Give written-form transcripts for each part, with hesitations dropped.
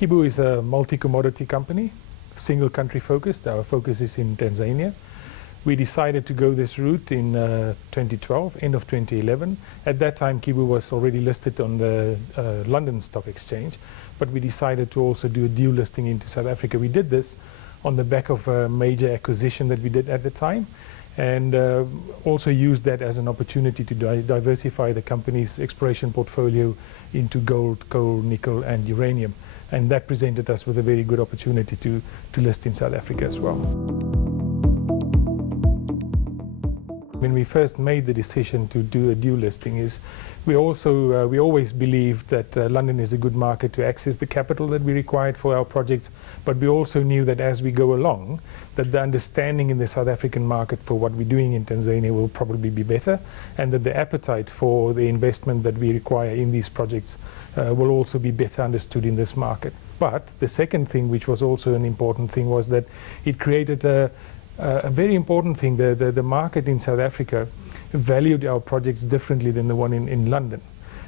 KIBO is a multi-commodity company, single country focused. Our focus is in Tanzania. We decided to go this route in 2012, end of 2011. At that time, KIBO was already listed on the London Stock Exchange, but we decided to also do a dual listing into South Africa. We did this on the back of a major acquisition that we did at the time, and also used that as an opportunity to diversify the company's exploration portfolio into gold, coal, nickel, and uranium. And that presented us with a very good opportunity to list in South Africa as well. When we first made the decision to do a dual listing, we always believed that London is a good market to access the capital that we required for our projects, but we also knew that as we go along, that the understanding in the South African market for what we're doing in Tanzania will probably be better, and that the appetite for the investment that we require in these projects will also be better understood in this market. But the second thing, which was also an important thing, was that it created a very important thing. The market in South Africa valued our projects differently than the one in London.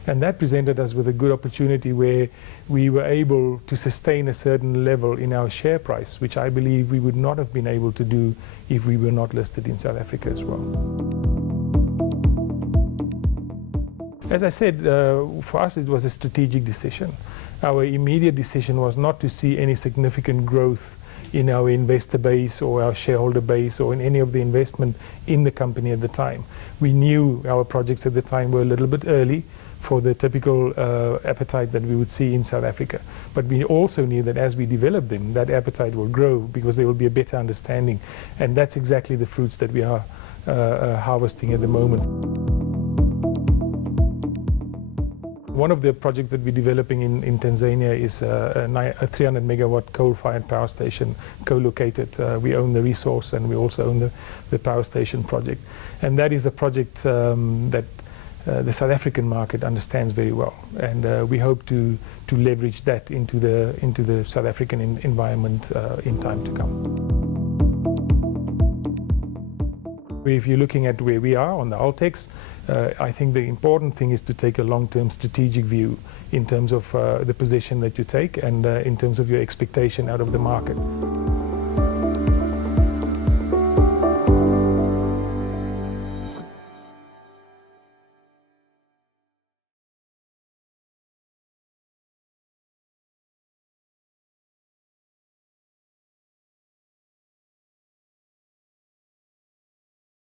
And that presented us with a good opportunity where we were able to sustain a certain level in our share price, which I believe we would not have been able to do if we were not listed in South Africa as well. As I said, for us it was a strategic decision. Our immediate decision was not to see any significant growth in our investor base or our shareholder base or in any of the investment in the company at the time. We knew our projects at the time were a little bit early for the typical appetite that we would see in South Africa. But we also knew that as we develop them, that appetite will grow because there will be a better understanding. And that's exactly the fruits that we are harvesting at the moment. One of the projects that we're developing in Tanzania is a 300 megawatt coal-fired power station co-located. We own the resource and we also own the power station project. And that is a project that the South African market understands very well. And we hope to leverage that into the South African environment in time to come. If you're looking at where we are on the Altex, I think the important thing is to take a long-term strategic view in terms of the position that you take and in terms of your expectation out of the market.